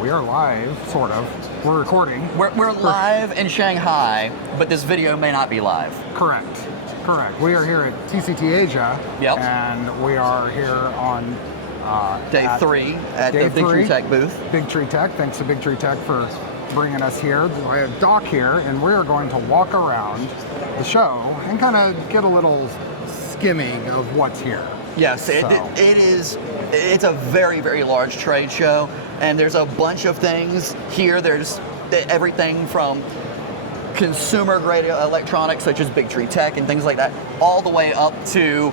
we are live, sort of. We're recording. We're live in Shanghai, but this video may not be live. Correct. We are here at TCT Asia, and we are here on day 3 at the Bigtreetech booth. Bigtreetech. Thanks to Bigtreetech for bringing us here. We have Doc here, and we are going to walk around the show and kind of get a little skimming of what's here. Yes, it's a very, very large trade show, and there's a bunch of things here. There's everything from consumer-grade electronics, such as Bigtreetech and things like that, all the way up to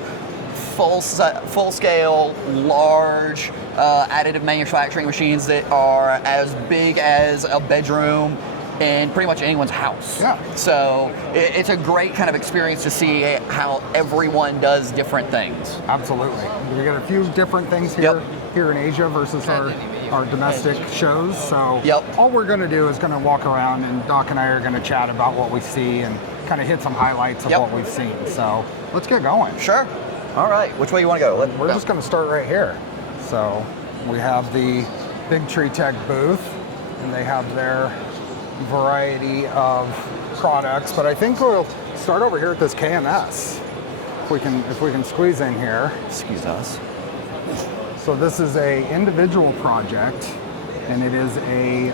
full-scale, large additive manufacturing machines that are as big as a bedroom in pretty much anyone's house. Yeah. So it's a great kind of experience to see how everyone does different things. Absolutely. We got a few different things here in Asia versus our domestic shows. So all we're going to do is going to walk around, and Doc and I are going to chat about what we see and kind of hit some highlights of what we've seen. So let's get going. Sure. All right. Which way you want to go? We're just going to start right here. So we have the Bigtreetech booth, and they have their variety of products, but I think we'll start over here at this KMS. If we can squeeze in here. Excuse us. So this is a individual project, and it is a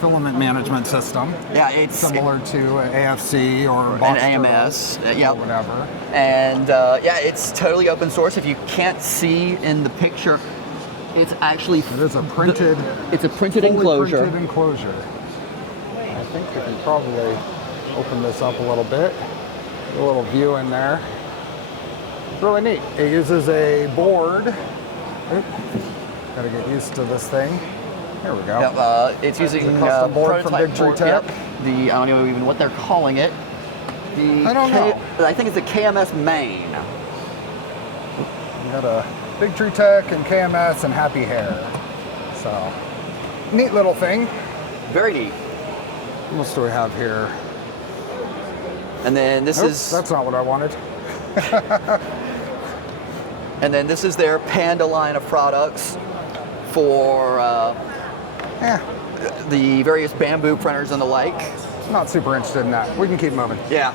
filament management system. Yeah, it's similar to an AFC or an AMS, or whatever. And it's totally open source. If you can't see in the picture, it's actually it is a printed. It's a printed enclosure. Printed enclosure. I think we can probably open this up a little bit. A little view in there. It's really neat. It uses a board. Gotta get used to this thing. Here we go. Yep, it's using a custom board from Bigtreetech. I don't know even what they're calling it. I don't know. I think it's a KMS main. We got a Bigtreetech and KMS and Happy Hair. So, neat little thing. Very neat. What else do we have here? And then that's not what I wanted. And then this is their Panda line of products for the various bamboo printers and the like. Not super interested in that. We can keep moving. Yeah.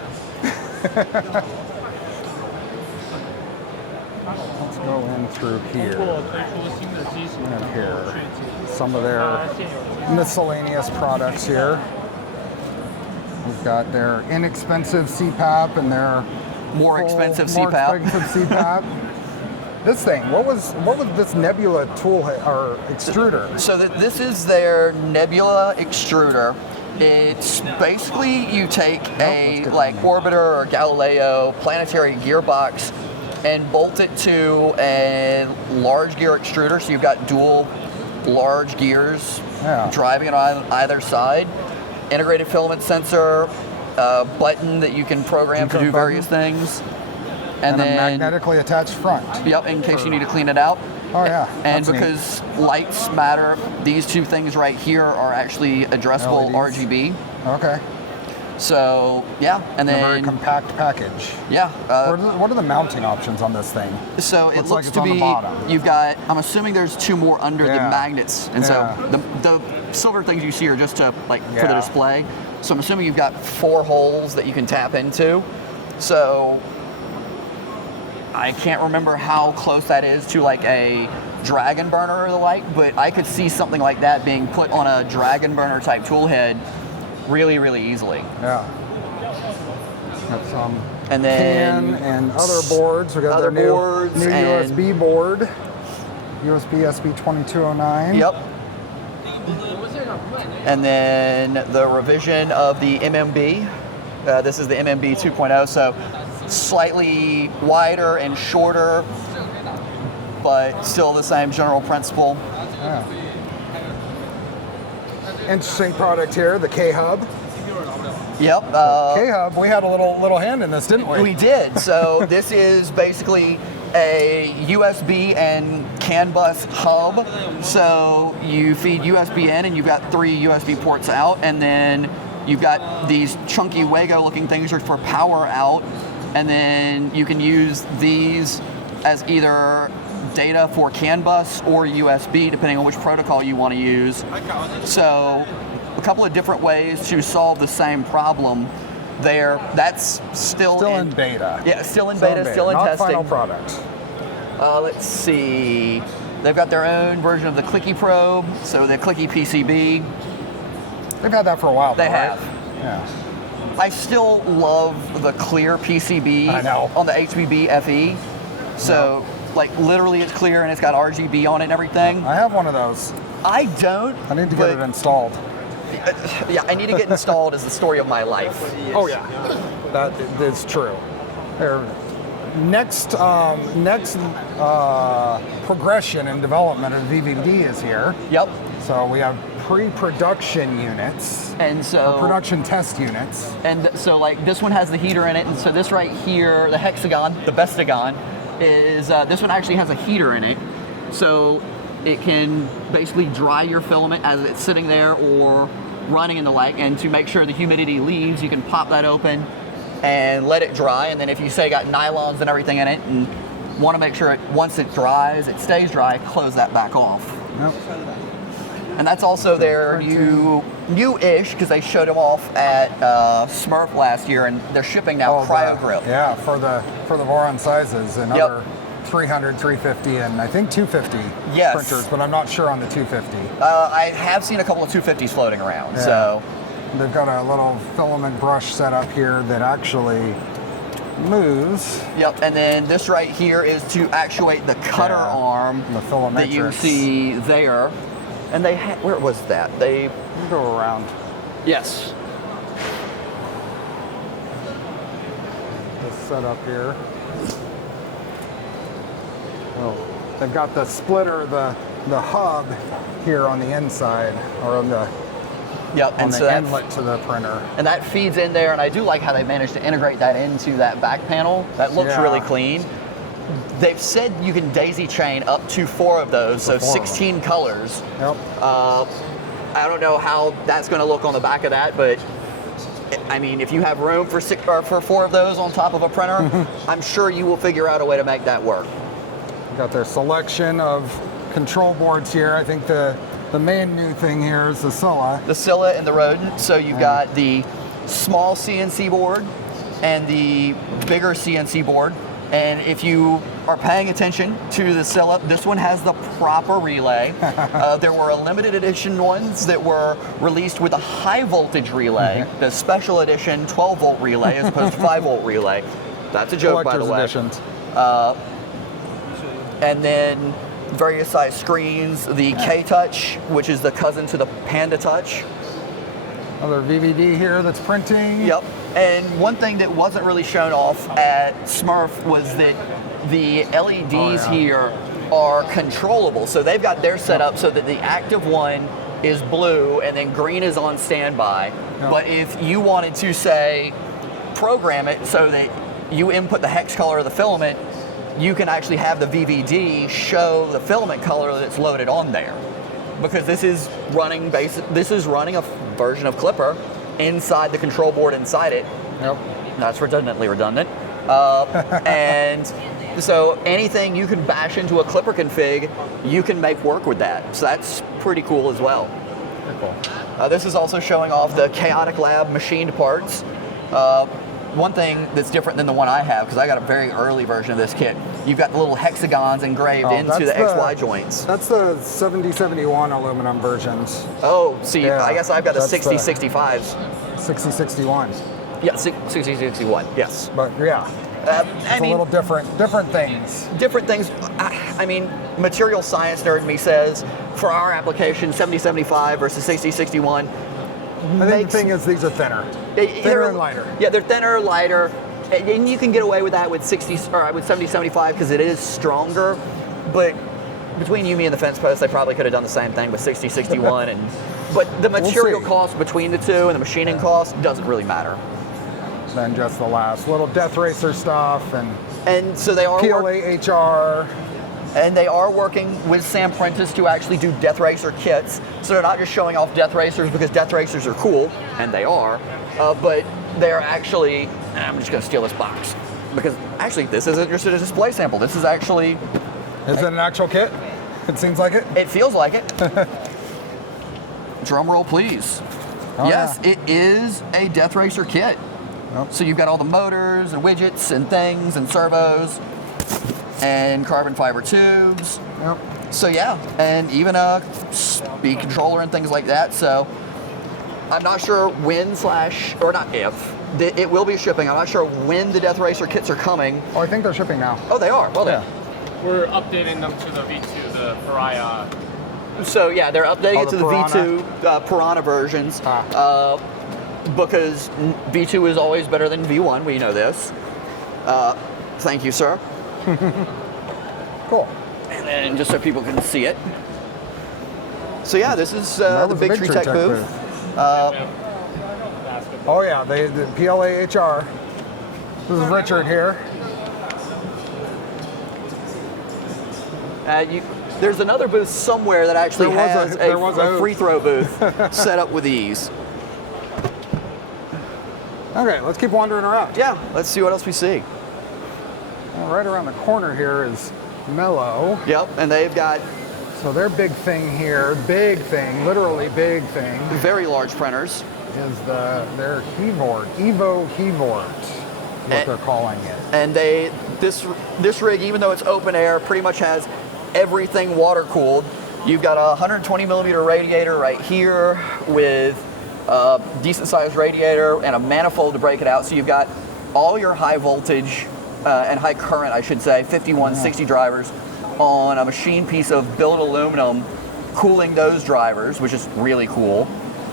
Let's go in through here. And here. Some of their miscellaneous products here. We've got their inexpensive CPAP and their more expensive CPAP. This thing, what was this Nebula tool or extruder? So this is their Nebula extruder. It's basically you take a Orbiter or Galileo planetary gearbox and bolt it to a large gear extruder. So you've got dual large gears driving it on either side. Integrated filament sensor, button that you can program to do various things. And then a magnetically attached front. Yep, in case you need to clean it out. Oh yeah. And because lights matter, these two things right here are actually addressable LEDs. RGB. Okay. So and then a very compact package. Yeah. What are the mounting options on this thing? So it looks like to on be the bottom. You've got. I'm assuming there's two more under the magnets, and so the silver things you see are just to for the display. So I'm assuming you've got 4 holes that you can tap into. So I can't remember how close that is to like a dragon burner or the like, but I could see something like that being put on a dragon burner type tool head really, really easily. Yeah. Got some and then and other boards. We got their new USB board, USB SB2209. Yep. And then the revision of the MMB. This is the MMB 2.0, so slightly wider and shorter, but still the same general principle. Yeah. Interesting product here, the K-Hub. Yep. K-Hub, we had a little hand in this, didn't we? We did. So this is basically a USB and CAN bus hub. So you feed USB in, and you've got 3 USB ports out, and then you've got these chunky Wago looking things for power out, and then you can use these as either data for CAN bus or USB, depending on which protocol you want to use. So a couple of different ways to solve the same problem there. That's still in beta. Yeah, still in beta, still in not testing. Final product. Let's see. They've got their own version of the Clicky probe, so the Clicky PCB. They've had that for a while. They though, have. Right? Yeah. I still love the clear PCB I know. on the HBB FE. So, like, literally it's clear and it's got RGB on it and everything. I have one of those. I don't. I need to get it installed. Yeah, I need to get installed is the story of my life. Oh yeah, that is true. Their next progression and development of VVD is here. Yep. So we have pre-production units And so production test units. And so, like, this one has the heater in it, and so this right here, the hexagon, the bestagon, is this one actually has a heater in it, so it can basically dry your filament as it's sitting there or running in the like. And to make sure the humidity leaves, you can pop that open and let it dry. And then if you say got nylons and everything in it, and want to make sure it once it dries, it stays dry, close that back off. Yep. And that's also their new-ish, because they showed them off at Smurf last year, and they're shipping now cryo grip. Yeah, for the Voron sizes and Yep. other 300, 350, and I think 250 Yes. printers, but I'm not sure on the 250. I have seen a couple of 250s floating around. Yeah. So They've got a little filament brush set up here that actually moves. yep. And then this right here is to actuate the cutter Yeah, arm the filametrics. that you see there. And they where was that? They Go around. yes. This setup here. Oh, they've got the splitter, the hub here on the inside, or on the Yep. on And the so that's, inlet to the printer. and that feeds in there, and I do like how they managed to integrate that into that back panel. That looks Yeah. really clean. They've said you can daisy chain up to 4 of those, so 4 of them. 16 colors. Yep. I don't know how that's going to look on the back of that, but I mean, if you have room for 4 of those on top of a printer, I'm sure you will figure out a way to make that work. Got their selection of control boards here. I think the main new thing here is the Scylla. The Scylla and the Rodent. So you've got the small CNC board and the bigger CNC board. And if you are paying attention to the Scylla, this one has the proper relay. There were a limited edition ones that were released with a high voltage relay, the special edition 12 volt relay as opposed to 5 volt relay. That's a joke, by the way. Editions. And then various size screens, the K-Touch, which is the cousin to the Panda Touch. Another VVD here that's printing. Yep. And one thing that wasn't really shown off at Smurf was that the LEDs here are controllable. So they've got their set up so that the active one is blue and then green is on standby. Yep. But if you wanted to, say, program it so that you input the hex color of the filament, you can actually have the VVD show the filament color that's loaded on there. Because this is running a version of Clipper inside the control board inside it. Yep. That's redundantly redundant. And so anything you can bash into a Clipper config, you can make work with that. So that's pretty cool as well. Very cool. This is also showing off the Chaotic Lab machined parts. One thing that's different than the one I have, because I got a very early version of this kit, you've got the little hexagons engraved into the XY joints. That's the 7071 aluminum versions. Oh, see, Yeah, I guess I've got the that's 6065s. 6061. Yeah, 6061, yes. But yeah, I it's mean, a little different things. different things. I mean, material science nerd in me says, for our application, 7075 versus 6061 I think the thing is these are thinner. Thinner and lighter. Yeah, they're thinner, lighter, and you can get away with that with 7075 because it is stronger. But between you, me, and the fence post, they probably could have done the same thing with 6061. But the material cost between the two and the machining cost doesn't really matter. Then just the last little Death Racer stuff And so they are PLA HR. And they are working with Sam Prentice to actually do Death Racer kits. So they're not just showing off Death Racers because Death Racers are cool, and they are, but they're actually, I'm just going to steal this box. Because actually, this isn't just a display sample. This is actually Is it an actual kit? It seems like it. It feels like it. Drum roll, please. Oh, yes, yeah. it is a Death Racer kit. Yep. So you've got all the motors and widgets and things and servos and carbon fiber tubes. Yep. So yeah, and even a speed controller and things like that. So I'm not sure when or not if, it will be shipping. I'm not sure when the Death Racer kits are coming. Oh, I think they're shipping now. Oh, they are? Well, Yeah. We're updating them to the V2, the Pariah. So yeah, they're updating it to the Piranha. V2 Piranha versions because V2 is always better than V1. We know this. Thank you, sir. Cool. And then just so people can see it. So yeah, this is That the was a Bigtreetech booth. Oh yeah, the PLAHR. This is Richard here. There's another booth somewhere that actually has there was a free throw booth set up with these. Okay, let's keep wandering around. Yeah, let's see what else we see. Well, right around the corner here is Mellow. Yep, and they've got So their big thing here, big thing, literally big thing, very large printers. is their keyboard, Evo keyboard, what they're calling it. And this rig, even though it's open air, pretty much has everything water cooled. You've got a 120 millimeter radiator right here with a decent sized radiator and a manifold to break it out. So you've got all your high voltage and high current, I should say, 5160 drivers on a machine piece of billet aluminum cooling those drivers, which is really cool.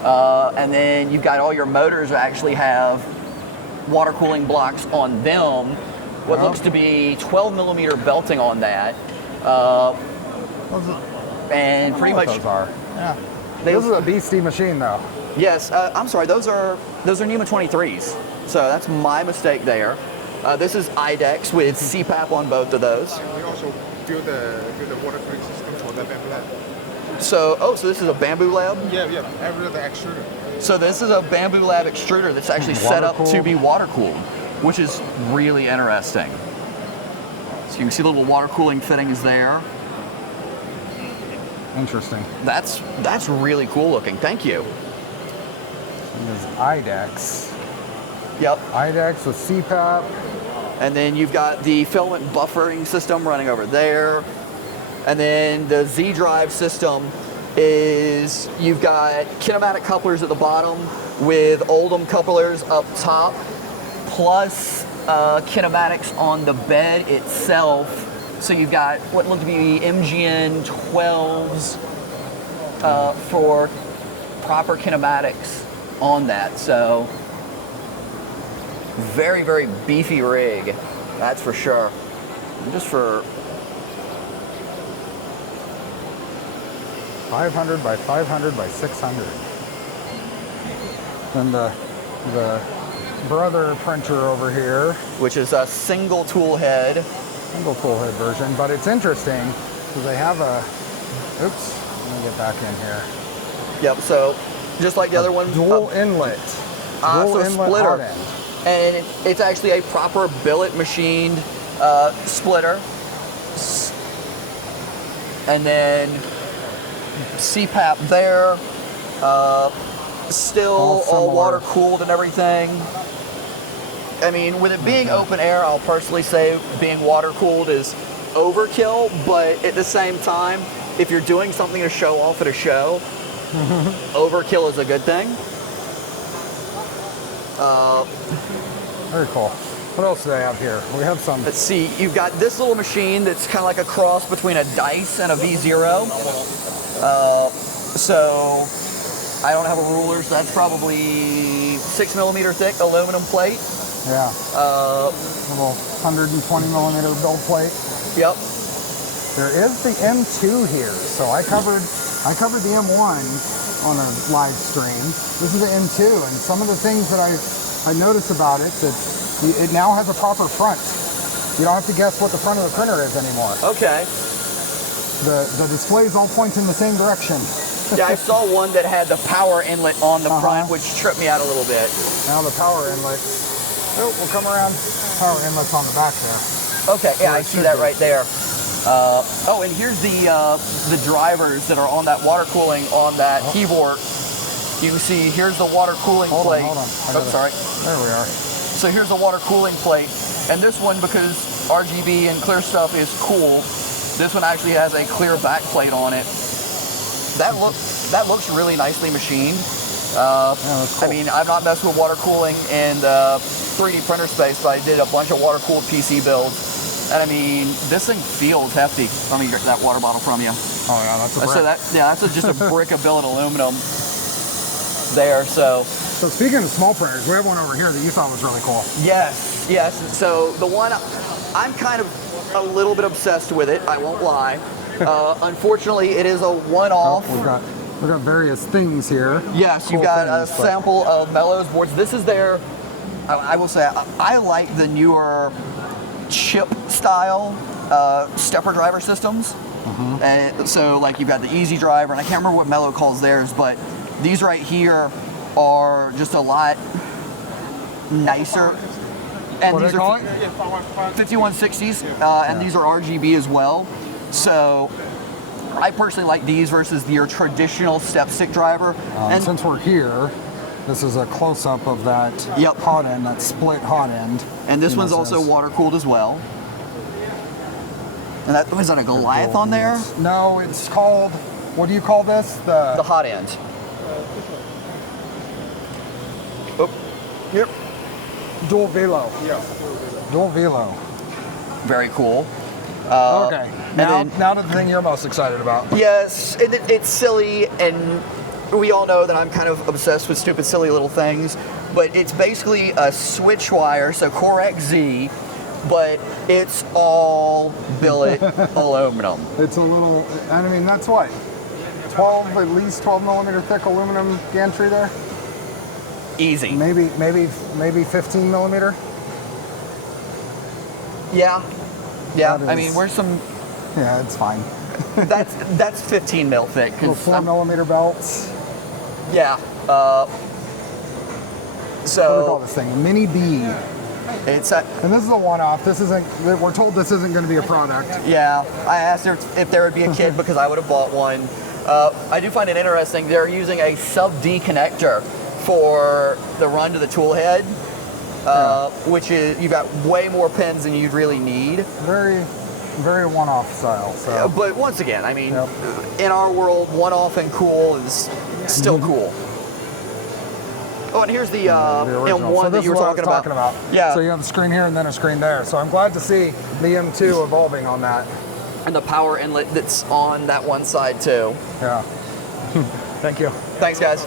And then you've got all your motors that actually have water cooling blocks on them. What looks to be 12 millimeter belting on that. And pretty much Those are. Yeah. they- This is a beastie machine though. Yes, I'm sorry. Those are NEMA 23s. So that's my mistake there. This is IDEX with CPAP on both of those. We also build the water filling system for the bamboo lab. So this is a Bamboo Lab. Yeah, every other extruder. So this is a Bamboo Lab extruder that's actually set up to Water-cooled. be water cooled, which is really interesting. So you can see the little water cooling fittings there. Interesting. That's really cool looking. Thank you. This is IDEX. Yep. IDEX with CPAP. And then you've got the filament buffering system running over there. And then the Z drive system is you've got kinematic couplers at the bottom with Oldham couplers up top, plus kinematics on the bed itself. So you've got what look to be MGN 12s for proper kinematics on that. So very, very beefy rig, that's for sure. Just for 500 by 500 by 600. Then the brother printer over here, which is a single tool head. single tool head version, but it's interesting because they have a, oops, let me get back in here. Yep, so just like the other one, Dual inlet. so Dual inlet splitter. hot end. And it's actually a proper billet machined splitter. And then CPAP there, still all similar. water cooled and everything. I mean, with it being open air, I'll personally say being water cooled is overkill, but at the same time, if you're doing something to show off at a show, overkill is a good thing. Very cool. What else do they have here? We have some. Let's see, you've got this little machine that's kind of like a cross between a Dice and a V0. So I don't have a ruler, so that's probably 6 millimeter thick aluminum plate. Yeah. Little 120 millimeter build plate. Yep. There is the M2 here, so I covered the M1 on a live stream. This is the M2, and some of the things that I noticed about it, that it now has a proper front. You don't have to guess what the front of the printer is anymore. Okay. The displays all point in the same direction. Yeah, I saw one that had the power inlet on the front, which tripped me out a little bit. Now the power inlet. Oh, we'll come around. Power inlet's on the back there. Okay, yeah, I see that right there. Oh, and here's the drivers that are on that water cooling on that keyboard. You can see here's the water cooling plate. Hold on. Oh, sorry. There we are. So here's the water cooling plate, and this one, because RGB and clear stuff is cool, this one actually has a clear back plate on it. That looks really nicely machined. That's cool. I mean, I've not messed with water cooling in the 3D printer space, but I did a bunch of water cooled PC builds. And I mean, this thing feels hefty. Let me get that water bottle from you. Oh yeah, that's a brick. So that's just a brick of billet aluminum there. So speaking of small printers, we have one over here that you thought was really cool. yes. So the one, I'm kind of a little bit obsessed with it. I won't lie. Unfortunately, it is a one-off. We've got various things here. Yes, you've got a sample of Mellows boards. This is their, I will say, I like the newer chip style stepper driver systems. And so like you've got the Easy Driver, and I can't remember what Mellow calls theirs, but these right here are just a lot nicer. And What do these they call are it? 5160s, and these are RGB as well. So I personally like these versus your traditional step stick driver. And since we're here, this is a close-up of that hot end, that split hot end. And this one's also water cooled as well. And that was that a Goliath on there? No, it's called. What do you call this? The hot end. Oh, here. Dual Velo. Yeah. Dual Velo. Very cool. Okay. Now to the thing you're most excited about. Yes, it's silly, and we all know that I'm kind of obsessed with stupid, silly little things. But it's basically a switch wire, so Core XZ, but it's all billet aluminum. It's a little. I mean, that's what. At least 12 millimeter thick aluminum gantry there. Easy. Maybe 15 millimeter. Yeah. That I is- mean, where's some? Yeah, it's fine. That's 15 mil thick. Little 4 millimeter belts. Yeah. What do we call So this thing? A Mini B. it's And this is a one-off. This isn't. We're told this isn't going to be a product. yeah. I asked her if there would be a kit because I would have bought one. I do find it interesting. They're using a sub-D connector for the run to the tool head, which is you've got way more pins than you'd really need. Very, very one-off style. So. But once again, I mean, Yep. in our world, one-off and cool is still cool. Oh, and here's the original. M1 So that this you were is what I was talking about. about. Yeah. So you have a screen here and then a screen there. So I'm glad to see the M2 evolving on that. And the power inlet that's on that one side too. Yeah. Thank you. Thanks, guys.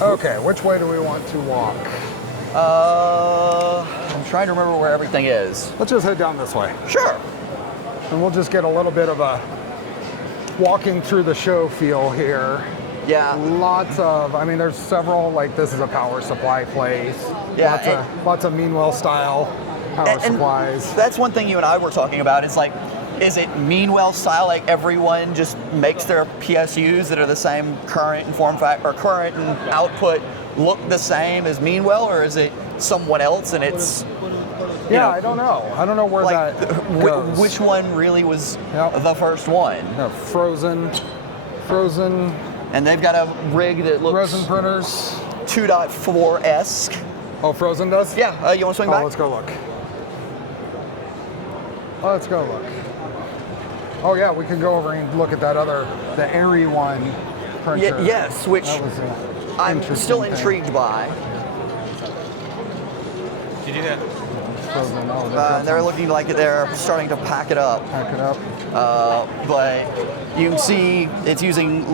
Okay, which way do we want to walk? I'm trying to remember where everything is. Let's just head down this way. Sure. And we'll just get a little bit of a walking through the show feel here. Yeah. Lots of, I mean, there's several, like this is a power supply place. Yeah, Lots of Meanwell style power supplies. That's one thing you and I were talking about. Is like, is it Meanwell style? Like everyone just makes their PSUs that are the same current and form factor or current and output look the same as Meanwell, or is it someone else and it's? Yeah, I don't know. I don't know where Like that goes. which one really was Yep. the first one? Yeah, frozen, And they've got a rig that looks resin printers. 2.4-esque. Oh, Frozen does? Yeah, you want to swing Oh, back? let's go look. Let's go look. Oh yeah, we could go over and look at that the Airy one printer. Yes, which That was I'm interesting still thing. intrigued by. Did you do that? Frozen. Oh, they've got They're some- looking like they're starting to pack it up. Pack it up. But you can see it's using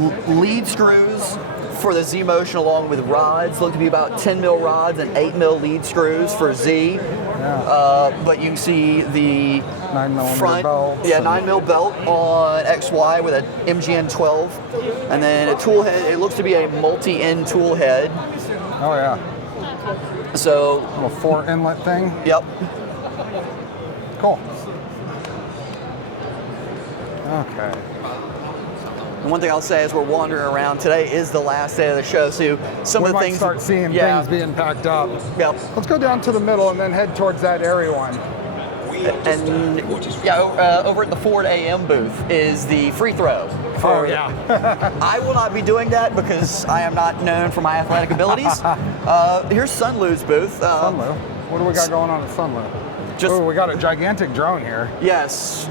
lead screws for the Z motion along with rods. Look to be about 10 mil rods and 8 mil lead screws for Z. Yeah. But you can see the 9 millimeter front, belts. 9 mil belt on XY with an MGN 12, and then a tool head. It looks to be a multi-end tool head. Oh yeah. So, Little 4 inlet thing. yep. Cool. Okay. And one thing I'll say as we're wandering around, today is the last day of the show, so some We of the might things start seeing yeah, things being packed up. Yep. Let's go down to the middle and then head towards that Airy one. And yeah, over at the Ford AM booth is the free throw. Oh yeah. I will not be doing that because I am not known for my athletic abilities. Here's Sunlu's booth. Sunlu. What do we got going on at Sunlu? Oh, we got a gigantic drone here. Yes.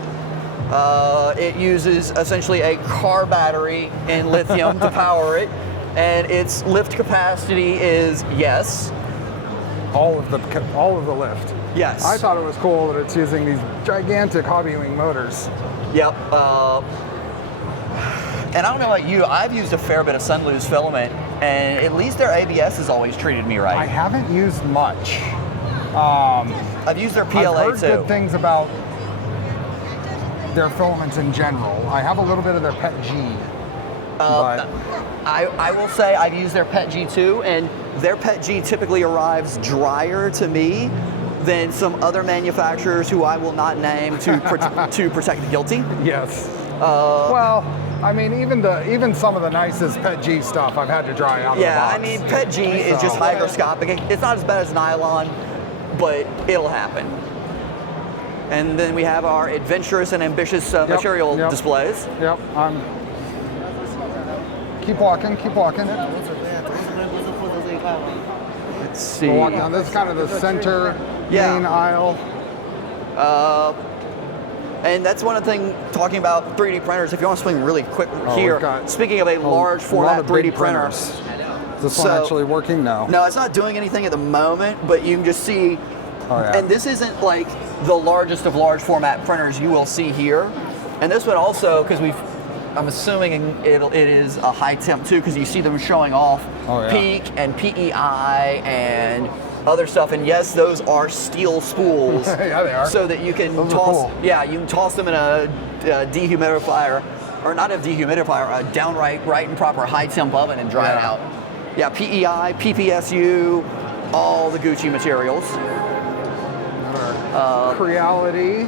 It uses essentially a car battery in lithium to power it, and its lift capacity is all of the lift. Yes. I thought it was cool that it's using these gigantic Hobbywing motors. Yep. And I don't know about you, I've used a fair bit of Sunlu's filament, and at least their ABS has always treated me right. I haven't used much. I've used their PLA I've heard too. good things about their filaments in general. I have a little bit of their PET G. But I will say I've used their PET G too, and their PET G typically arrives drier to me than some other manufacturers who I will not name to protect the guilty. yes. Well, I mean, even some of the nicest PET G stuff I've had to dry out of the box. I mean, PET G is just hygroscopic. It's not as bad as nylon, but it'll happen. And then we have our adventurous and ambitious material displays. Yep. Keep walking. Let's see. We'll walk down. This is kind of the center main aisle. And that's one of the things, talking about 3D printers, if you want to swing really quick here, speaking of a large format 3D printer. Is this one actually working now? No, it's not doing anything at the moment, but you can just see, and this isn't like the largest of large format printers you will see here. And this one also, because I'm assuming it is a high temp too, because you see them showing off peak and PEI and other stuff, and yes, those are steel spools. Yeah, they are. So that you can those toss. are cool. Yeah, you can toss them in a dehumidifier, or not a dehumidifier, a downright right and proper high temp oven and dry it out. Yeah, PEI, PPSU, all the Gucci materials. Creality.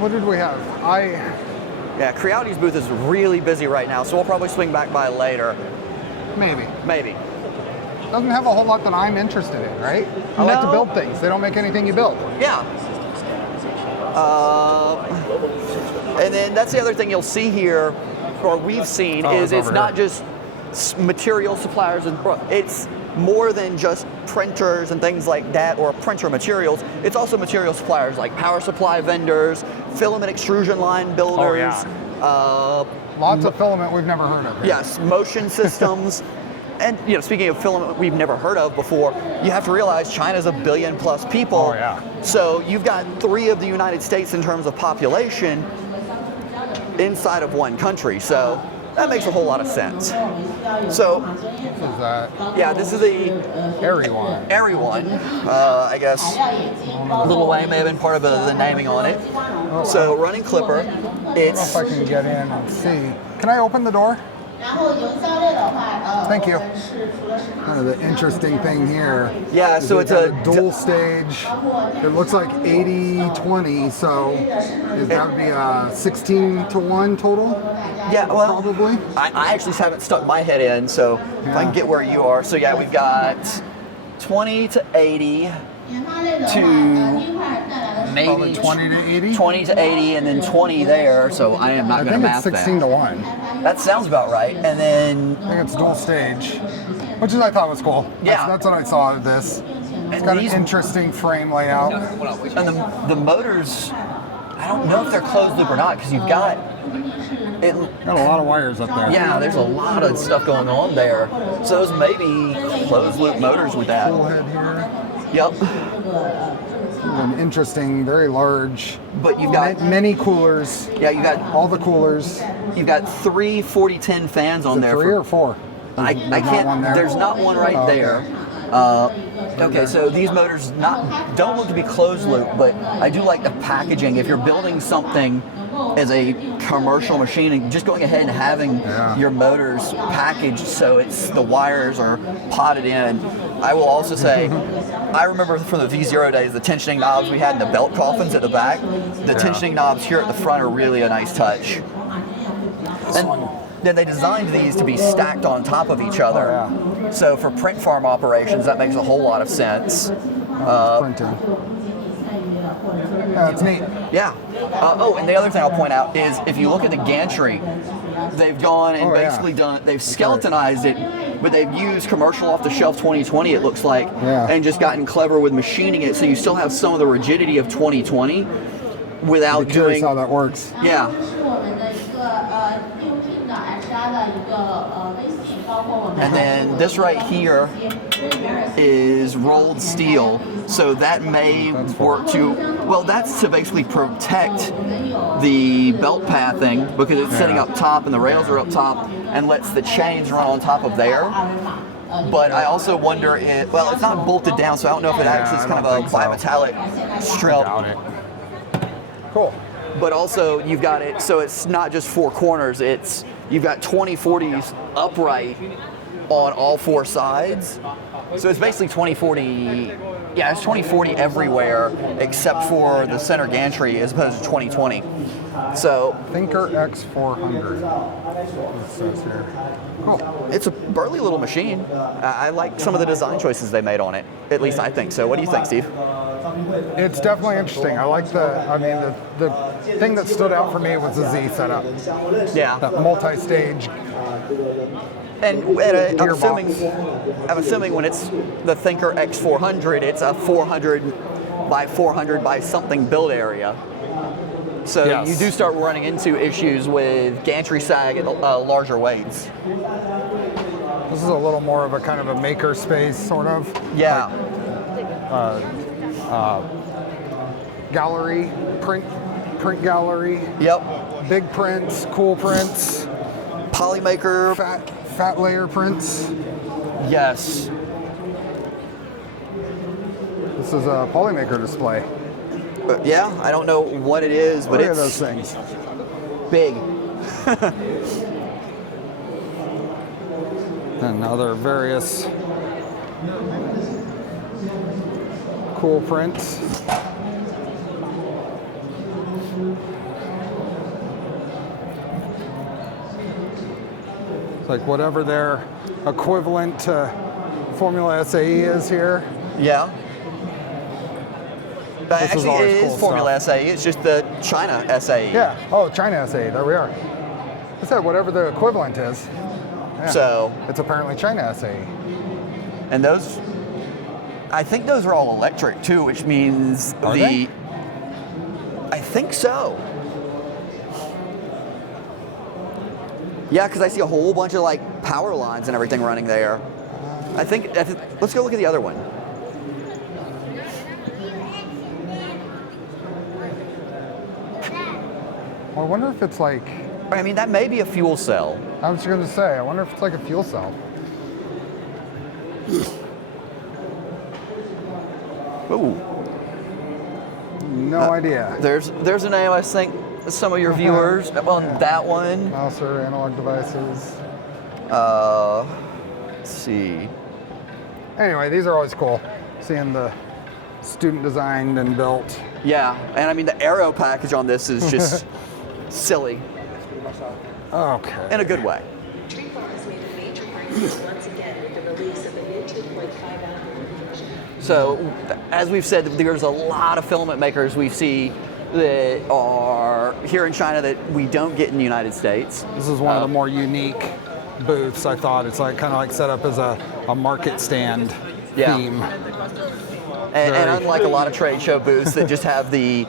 What did we have? Yeah, Creality's booth is really busy right now, so we'll probably swing back by later. Maybe. Doesn't have a whole lot that I'm interested in, right? I like to build things. They don't make anything you build. Yeah. And then that's the other thing you'll see here, or we've seen, is it's not just material suppliers, and it's more than just printers and things like that, or printer materials. It's also material suppliers like power supply vendors, filament extrusion line builders. Lots of filament we've never heard of. Yes, motion systems. And speaking of filament we've never heard of before, you have to realize China's 1 billion plus people. So you've got 3 of the United States in terms of population inside of one country. So that makes a whole lot of sense. So, this is the Airy one. I guess Little Wayne may have been part of the naming on it. So running clipper. I don't know if I can get in and see. Can I open the door? Thank you. Kind of the interesting thing here. Yeah, so it's a dual stage. It looks like 80-20, so that would be a 16-1 total? Yeah, well, probably. I actually haven't stuck my head in, so if I can get where you are. So yeah, we've got 20 to 80 to maybe 20 to 80? 20 to 80, and then 20 there, so I am not going to math that. I think it's 16-1. That sounds about right, and then... I think it's dual stage, which I thought was cool. Yeah. That's what I saw of this. It's got an interesting frame layout. And the motors, I don't know if they're closed loop or not, because you've got... Got a lot of wires up there. Yeah, there's a lot of stuff going on there. So those may be closed loop motors with that. Full head here. Yep. An interesting, very large. But you've got many coolers. Yeah, you got all the coolers. You've got 3 4010 fans on there. 3 or 4? I can't. There's not one right there. Okay, so these motors don't look to be closed loop, but I do like the packaging. If you're building something as a commercial machine and just going ahead and having your motors packaged so the wires are potted in. I will also say, I remember from the V0 days, the tensioning knobs we had in the belt coffins at the back. The tensioning knobs here at the front are really a nice touch. then they designed these to be stacked on top of each other. Oh, So for print farm operations, that makes a whole lot of sense. Printing. That's neat. Yeah. Oh, and the other thing I'll point out is if you look at the gantry, they've gone and basically they've skeletonized it, but they've used commercial off-the-shelf 2020, it looks like, and just gotten clever with machining it, so you still have some of the rigidity of 2020 without I'm curious doing. how that works. Yeah. And then this right here is rolled steel, so that may work to, well, that's to basically protect the belt pathing because it's sitting up top and the rails are up top and lets the chains run on top of there. But I also wonder if, well, it's not bolted down, so I don't know if it acts as kind of a bimetallic strip. Doubt it. Cool. But also you've got it, so it's not just four corners, it's, you've got 2040s upright on all four sides. So it's basically 2040, yeah, it's 2040 everywhere except for the center gantry as opposed to 2020. So Thinker X400. It says here. Cool. it's a burly little machine. I like some of the design choices they made on it. At least I think so. What do you think, Steve? It's definitely interesting. I like the thing that stood out for me was the Z setup. Yeah. That multi-stage. And I'm assuming when it's the Thinker X400, it's a 400 by 400 by something build area. So Yes. you do start running into issues with gantry sag at larger weights. This is a little more of a kind of a maker space, sort of. Yeah. Gallery, print gallery. Yep. Big prints, cool prints, Polymaker. fat layer prints. Yes. This is a Polymaker display. Yeah, I don't know what it is, but Look at it's those things. big. And other various cool prints. It's like whatever their equivalent to Formula SAE is here. Yeah. This is Actually, always it cool is Formula stuff. SAE. It's just the China SAE. Yeah. Oh, China SAE. There we are. I said whatever the equivalent is. Yeah. So, It's apparently China SAE. and those, I think those are all electric too, which means Are they? I think so. Yeah, because I see a whole bunch of like power lines and everything running there. I think let's go look at the other one. Well, I wonder if it's like, I mean, that may be a fuel cell. I was going to say, I wonder if it's like a fuel cell. Ooh. No idea. There's a name I think some of your viewers, well, that one. Mouser, analog devices. Let's see. Anyway, these are always cool. Seeing the student designed and built. Yeah, and I mean the aero package on this is just silly Okay. in a good way. So, as we've said, there's a lot of filament makers we see that are here in China that we don't get in the United States. This is one of the more unique booths, I thought. It's like kind of like set up as a market stand theme. And unlike a lot of trade show booths that just have the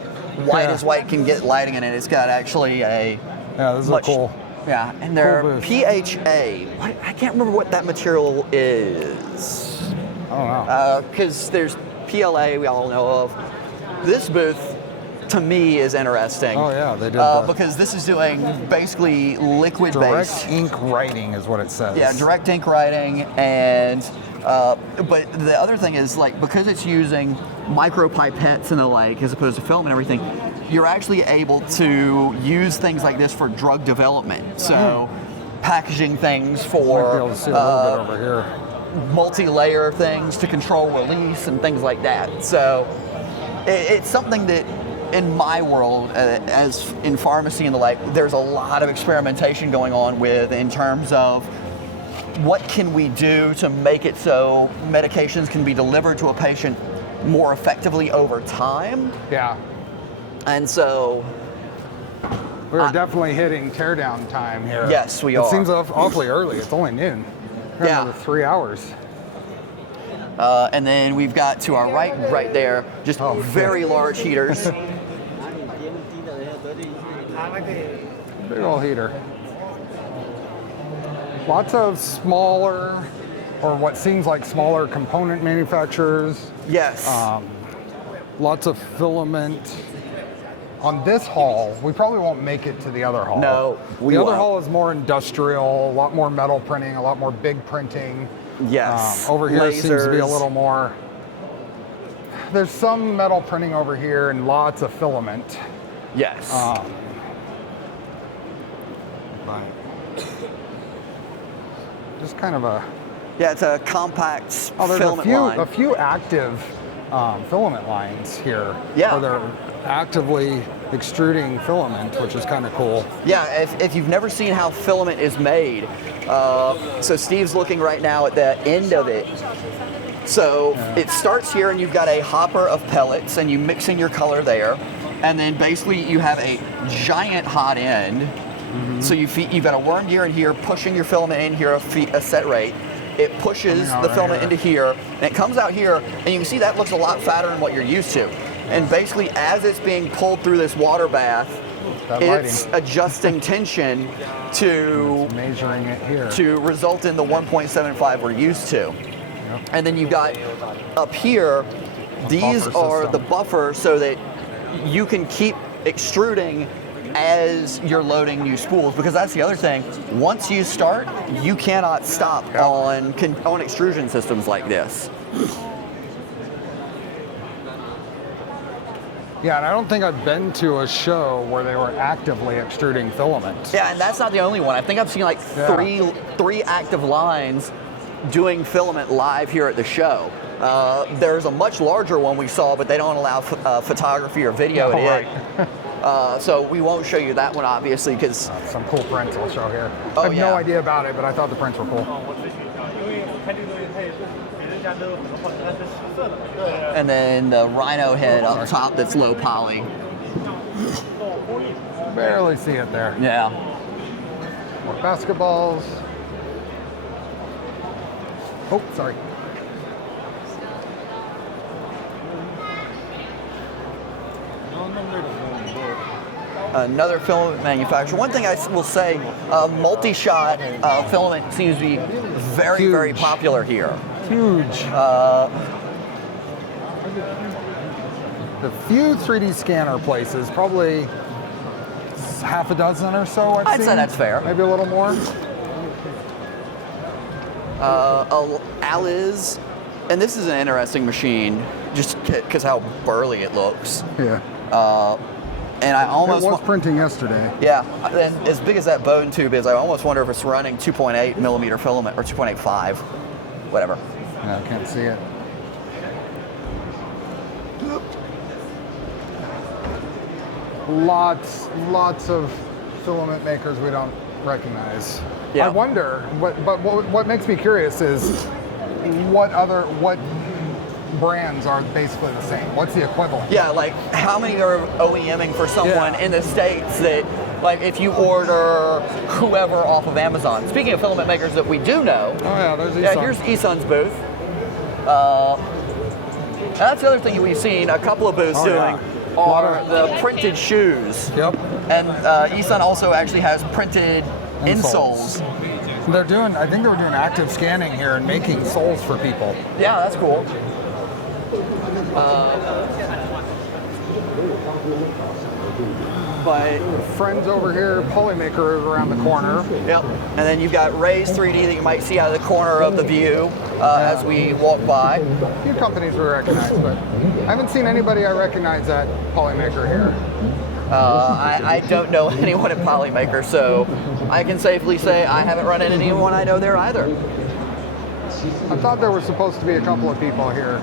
white as white can get lighting in it, it's got actually a This is a cool. Yeah, and they're booth. PHA. I can't remember what that material is. I don't know. Because there's PLA we all know of. This booth, to me, is interesting. Oh yeah, they did because this is doing basically liquid direct base. ink writing is what it says. Yeah, direct ink writing, and but the other thing is like because it's using micro pipettes and the like as opposed to film and everything, you're actually able to use things like this for drug development. So packaging things Might for be able to see a little bit over here. multi-layer things to control release and things like that. So it's something that in my world, as in pharmacy and the like, there's a lot of experimentation going on with in terms of what can we do to make it so medications can be delivered to a patient more effectively over time. Yeah. And so We're definitely hitting teardown time here. Yes, we are. It seems awfully early. It's only noon. We've got Yeah. another 3 hours. and then we've got to our right there, just very large heaters. Big old heater. Lots of smaller, or what seems like smaller component manufacturers. Yes. Lots of filament. On this hall, we probably won't make it to the other hall. No, we The other won't. hall is more industrial, a lot more metal printing, a lot more big printing. Yes. Over here seems to be a Lasers. little more. There's some metal printing over here and lots of filament. Yes. But just kind of a. yeah, it's a compact There's filament a line. few active filament lines here. Yeah. Where they're actively extruding filament, which is kind of cool. Yeah, if you've never seen how filament is made, so Steve's looking right now at the end of it. So it starts here and you've got a hopper of pellets and you mix in your color there. And then basically you have a giant hot end. Mm-hmm. So you've got a worm gear in here pushing your filament in here a set rate. It pushes Coming out the right filament here. into here and it comes out here and you can see that looks a lot fatter than what you're used to. And basically as it's being pulled through this water bath, That it's lighting. adjusting tension to Measuring it here. result in the 1.75 we're used to. And then you've got up here, these buffer are system. the buffers so that you can keep extruding as you're loading new spools, because that's the other thing. Once you start, you cannot stop on extrusion systems like this. Yeah, and I don't think I've been to a show where they were actively extruding filament. Yeah, and that's not the only one. I think I've seen like three active lines doing filament live here at the show. There's a much larger one we saw, but they don't allow photography or video in right. it. So we won't show you that one, obviously, because Some cool prints I'll show here. Oh, I have yeah. no idea about it, but I thought the prints were cool. and then the rhino head up top that's low poly. Barely see it there. Yeah. More basketballs. Oh, sorry. Another filament manufacturer. One thing I will say, multi-shot filament seems to be very, very Huge. popular here. Huge. The few 3D scanner places, probably half a dozen or so I've I'd say seen. that's fair. Maybe a little more. Aliz, and this is an interesting machine, just because how burly it looks. Yeah. And I It almost was printing yesterday. yeah, and as big as that bone tube is, I almost wonder if it's running 2.8 millimeter filament or 2.85, whatever. Yeah, I can't see it. Lots of filament makers we don't recognize. Yeah. I wonder, what makes me curious is what brands are basically the same? What's the equivalent? Yeah, like how many are OEMing for someone Yeah. in the States that, like if you order whoever off of Amazon. Speaking of filament makers that we do know, Oh yeah, there's yeah, Eson. here's Esun's booth. That's the other thing we've seen a couple of booths Oh, doing yeah. are the printed shoes. Yep. And Esun also actually has printed insoles. I think they were doing active scanning here and making soles for people. Yeah, that's cool. But Friends over here, Polymaker is around the corner. yep, and then you've got Ray's 3D that you might see out of the corner of the view as we walk by. A few companies we recognize, but I haven't seen anybody I recognize at Polymaker here. I don't know anyone at Polymaker, so I can safely say I haven't run into anyone I know there either. I thought there were supposed to be a couple of people here,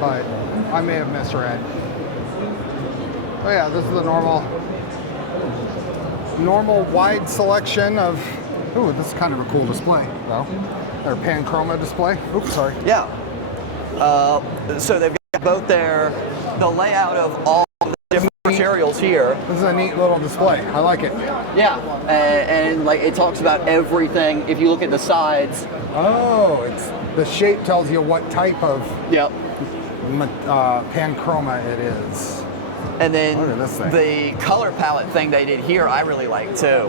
but I may have misread. Oh yeah, this is the normal wide selection of. Ooh, this is kind of a cool display, though. Their Panchroma display. Oops, sorry. Yeah. So they've got both the layout of all the different materials here. This is a neat little display. I like it. Yeah, and like it talks about everything. If you look at the sides. Oh, it's the shape tells you what type of Yep. Panchroma it is. And then Look at this thing. the color palette thing they did here, I really like too.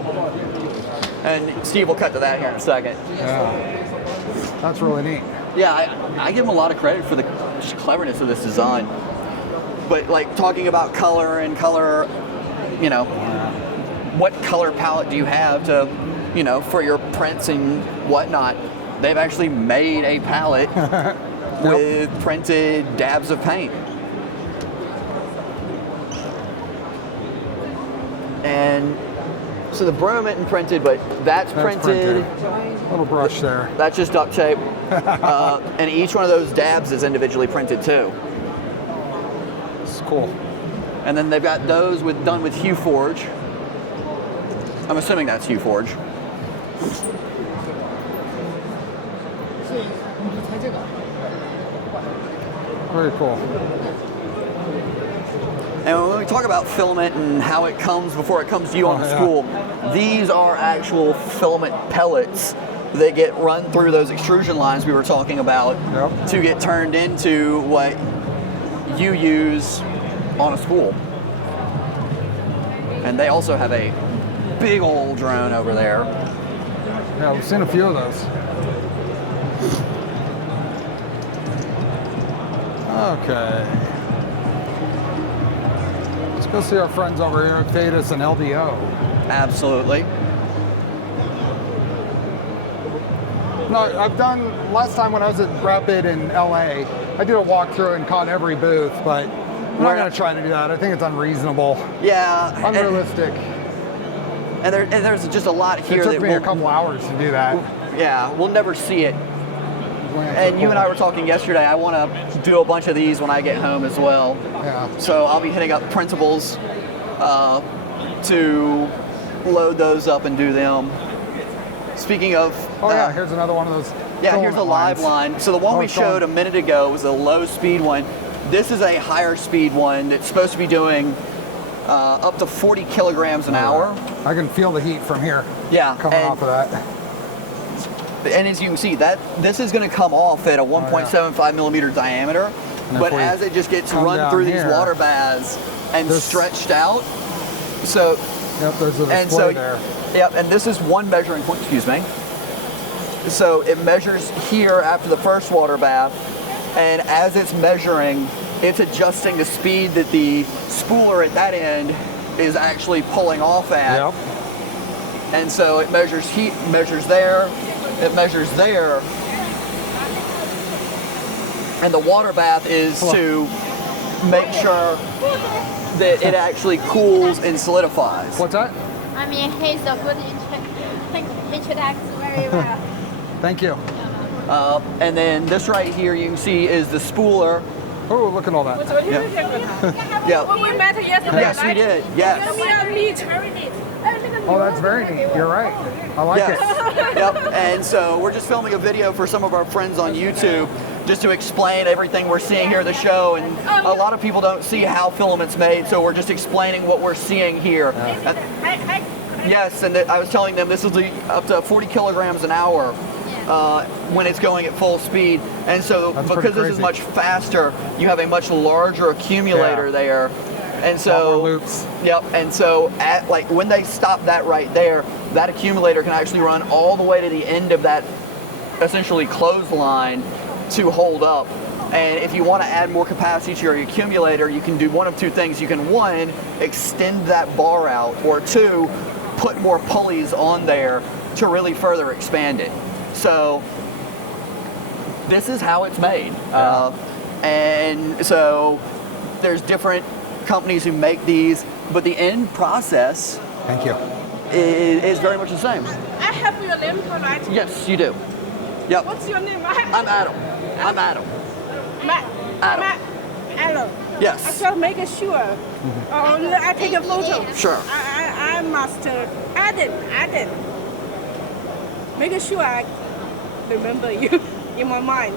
And Steve will cut to that here in a second. Yeah, that's really neat. Yeah, I give them a lot of credit for the just cleverness of this design. But like talking about color and color, you know, what color palette do you have to, you know, for your prints and whatnot? They've actually made a palette with printed dabs of paint. And so the broom isn't printed, but that's printed. Little brush there. That's just duct tape. And each one of those dabs is individually printed too. It's cool. And then they've got those done with Hue Forge. I'm assuming that's Hue Forge. Very cool. And when we talk about filament and how it comes before it comes to you on the spool, these are actual filament pellets that get run through those extrusion lines we were talking about to get turned into what you use on a spool. And they also have a big old drone over there. Yeah, we've seen a few of those. Okay. Let's go see our friends over here at Thetis and LDO. Absolutely. No, I've done, last time when I was at Rapid in LA, I did a walkthrough and caught every booth, but I'm not going to try to do that. I think it's unreasonable. Yeah. Unrealistic. And there's just a lot here. It took me a couple hours to do that. Yeah, we'll never see it. And you and I were talking yesterday, I want to do a bunch of these when I get home as well. Yeah. So I'll be hitting up Printables to load those up and do them. Speaking of... Oh yeah, here's another one of those. Yeah, here's a live line. So the one we showed a minute ago was a low speed one. This is a higher speed one that's supposed to be doing up to 40 kilograms an hour. I can feel the heat from here. Yeah. Coming off of that. And as you can see, this is going to come off at a 1.75 millimeter diameter. But as it just gets run through these water baths and stretched out, so there's a display there. Yep, and this is one measuring point. Excuse me. So it measures here after the first water bath, and as it's measuring, it's adjusting the speed that the spooler at that end is actually pulling off at. Yep. And so it measures heat, measures there, it measures there, and the water bath is to make sure that it actually cools and solidifies. What's that? I mean, he's a good introduction very well. Thank you. And then this right here you can see is the spooler. Oh, look at all that. Yeah. We met yesterday. Yes, we did. Yes. Oh, that's very neat. You're right. I like it. Yep. And so we're just filming a video for some of our friends on YouTube just to explain everything we're seeing here at the show. And a lot of people don't see how filament's made, so we're just explaining what we're seeing here. Yes, and I was telling them this is up to 40 kilograms an hour when it's going at full speed. And so because this is much faster, you have a much larger accumulator there. And so, loops. Yep. And so, when they stop that right there, that accumulator can actually run all the way to the end of that essentially clothesline to hold up. And if you want to add more capacity to your accumulator, you can do one of two things. You can, one, extend that bar out, or two, put more pulleys on there to really further expand it. So this is how it's made. And so there's different companies who make these, but the end process Thank you. Is very much the same. I have your name right? Yes, you do. Yep. What's your name? I'm Adam. I'm Adam. Matt. Adam. Adam. Yes. So make sure. I take a photo. Sure. I must add it. Make sure I remember you in my mind.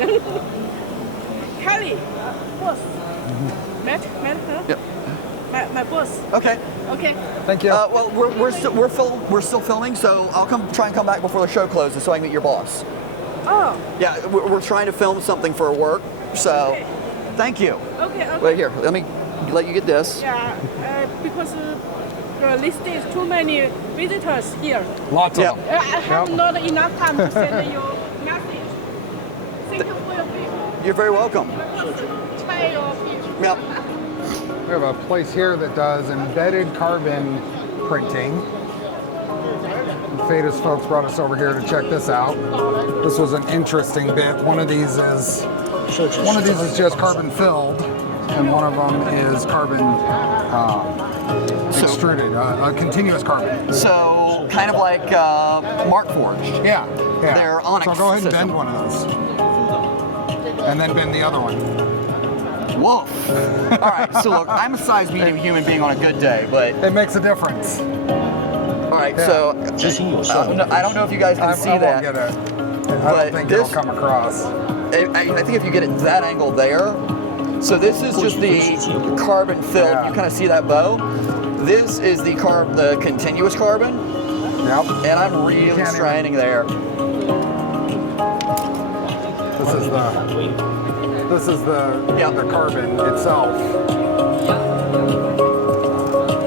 Kelly, boss. Met her? Yep. My boss. Okay. Okay. Thank you. Well, we're still filming, so I'll try and come back before the show closes so I can meet your boss. Oh. Yeah, we're trying to film something for work, so Okay. thank you. Okay. Wait here, let me let you get this. Yeah, because these days too many visitors here. Lots of Yep. them. I have not enough time to send you message. Thank you for your video. You're very welcome. Try your picture. Yep. We have a place here that does embedded carbon printing. Fadis folks brought us over here to check this out. This was an interesting bit. One of these is just carbon filled, and one of them is carbon extruded, continuous carbon. So kind of like Mark Forged. Yeah. They're Onyx So go ahead and system. bend one of those, and then bend the other one. Whoa. All right. So look, I'm a size medium human being on a good day, but It makes a difference. all right. So I don't know if you guys can see I won't that. get it. I But don't think this- it'll come across. I think if you get it that angle there, so this is just the carbon filled. Yeah. You kind of see that bow. This is the continuous carbon, Yep. and I'm really can't even- straining there. This is the Yep. the carbon itself.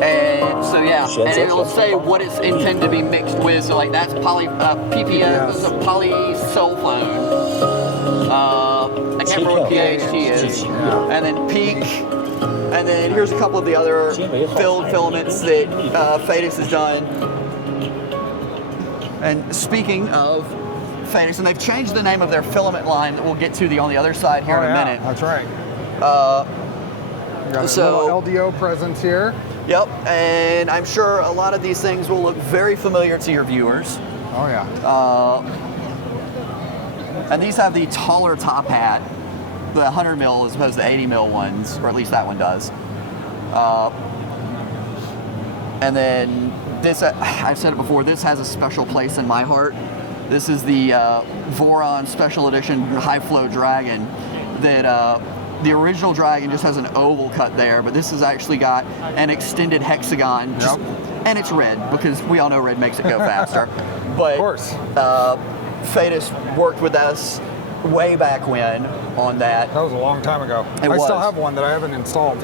And so yeah, and it'll say what it's intended to be mixed with. So like that's PPS. This is a polysulfone. I can't remember what PHT is. And then peak. And then here's a couple of the other filled filaments that Fadis has done. And speaking of Fadis, and they've changed the name of their filament line that we'll get to on the other side here in a minute. That's right. We got so- a little LDO presence here. Yep, and I'm sure a lot of these things will look very familiar to your viewers. Oh yeah. And these have the taller top hat, the 100 mil as opposed to 80 mil ones, or at least that one does. And then this, I've said it before, this has a special place in my heart. This is the Voron Special Edition High Flow Dragon that the original Dragon just has an oval cut there, but this has actually got an extended hexagon. Yep. And it's red, because we all know red makes it go faster. But Of course. Fadis worked with us way back when on that. That was a long time ago. It I still was. have one that I haven't installed.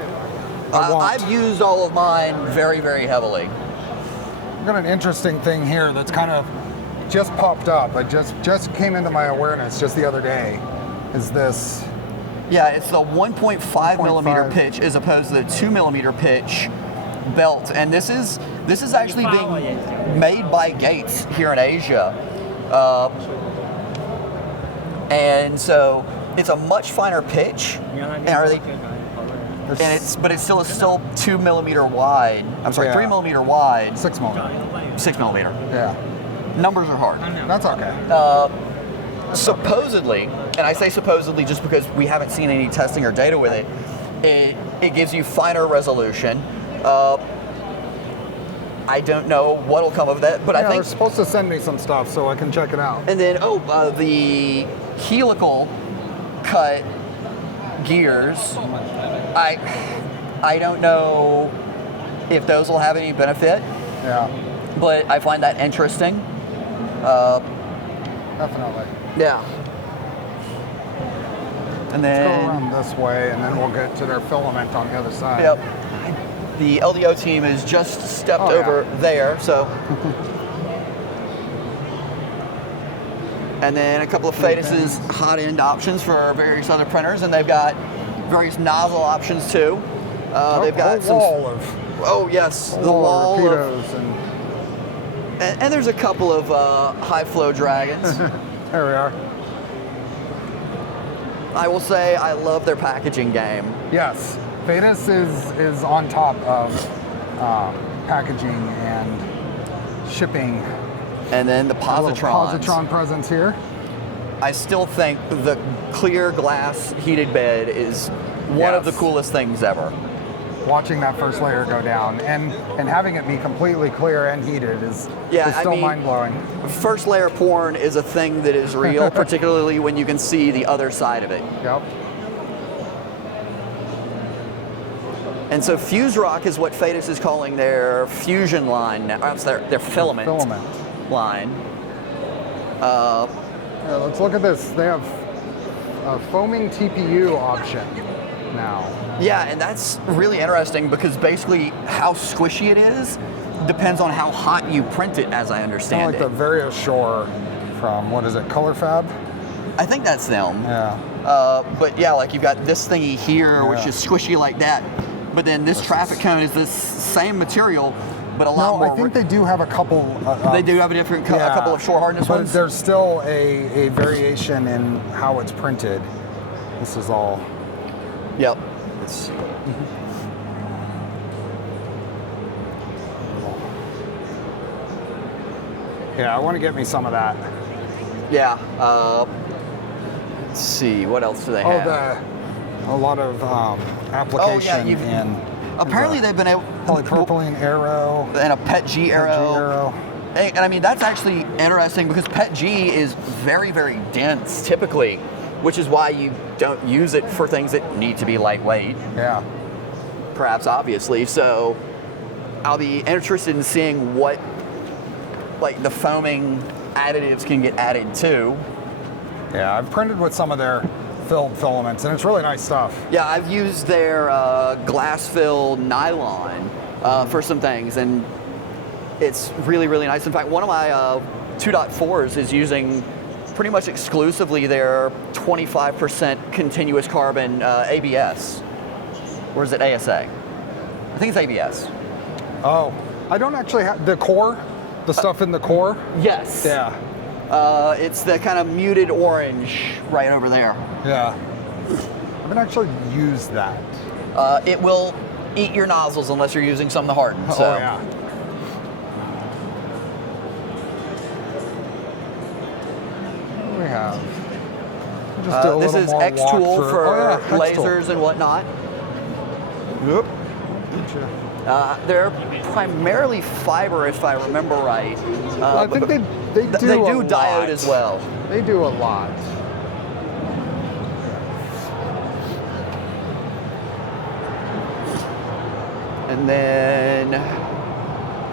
I won't. I've used all of mine very, very heavily. I've got an interesting thing here that's kind of just popped up. I just came into my awareness just the other day. Is this? Yeah, it's the 1.5 millimeter 1.5. pitch as opposed to the 2 millimeter pitch belt, and this is actually being made by Gates here in Asia, and so it's a much finer pitch, but it's still 2 millimeter wide. I'm sorry, Yeah. 3 millimeter wide, 6 millimeter. 6 millimeter. Yeah. Numbers are hard. That's okay. Supposedly, and I say supposedly just because we haven't seen any testing or data with it, it gives you finer resolution. I don't know what'll come of that, but Yeah, I think. they're supposed to send me some stuff so I can check it out. And then the helical cut gears. I don't know if those will have any benefit, Yeah, but I find that interesting. definitely. Yeah. And Let's go then. around this way, and then we'll get to their filament on the other side. Yep. The LDO team has just stepped Oh, yeah. over there, so. And then a couple of Fadis's hot end options for various other printers, and they've got various nozzle options too. They've got a some. wall of Oh yes, the wall wall of of, torpedoes, and there's a couple of high flow dragons. there we are. I will say I love their packaging game. Yes, Fadis is on top of packaging and shipping. And then the A little positrons. positron presence here. I still think the clear glass heated bed is One of the Yes. coolest things ever. Watching that first layer go down and having it be completely clear and heated is still mind-blowing. First layer porn is a thing that is real, particularly when you can see the other side of it. Yep. And so Fuse Rock is what Fadis is calling their fusion line now. That's their filament line. Yeah, let's look at this. They have a foaming TPU option now. Yeah, and that's really interesting because basically how squishy it is depends on how hot you print it, as I understand Kind of like the Vario Shore from, what is it, Color Fab? I think that's them. Yeah. But yeah, like you've got this thingy here, which Yeah. is squishy like that. But then this traffic cone is this same material, but a lot more. I think they do have a couple. They do have a couple of shore hardness but ones. there's still a variation in how it's printed. This is all. Yep. Yeah, I want to get me some of that. Yeah. Let's see, what else do they have? A lot of application in. Apparently they've been able. Polypropylene arrow. And a PET G arrow. And I mean, that's actually interesting because PET G is very, very dense typically, which is why you don't use it for things that need to be lightweight. Yeah. Perhaps obviously. So I'll be interested in seeing what like the foaming additives can get added to. Yeah, I've printed with some of their filled filaments, and it's really nice stuff. Yeah, I've used their glass-filled nylon for some things, and it's really, really nice. In fact, one of my 2.4s is using pretty much exclusively their 25% continuous carbon ABS. Or is it ASA? I think it's ABS. Oh, I don't actually have the core, the stuff in the core. Yes. Yeah. It's the kind of muted orange right over there. Yeah. I haven't actually used that. It will eat your nozzles unless you're using some to harden. So. Oh, yeah. What do we have? Just do a this little is more X tool walkthrough. for X-Tool. lasers and whatnot. Yep. They're primarily fiber, if I remember right. I think they do They do a diode lot. as well. They do a lot. And then,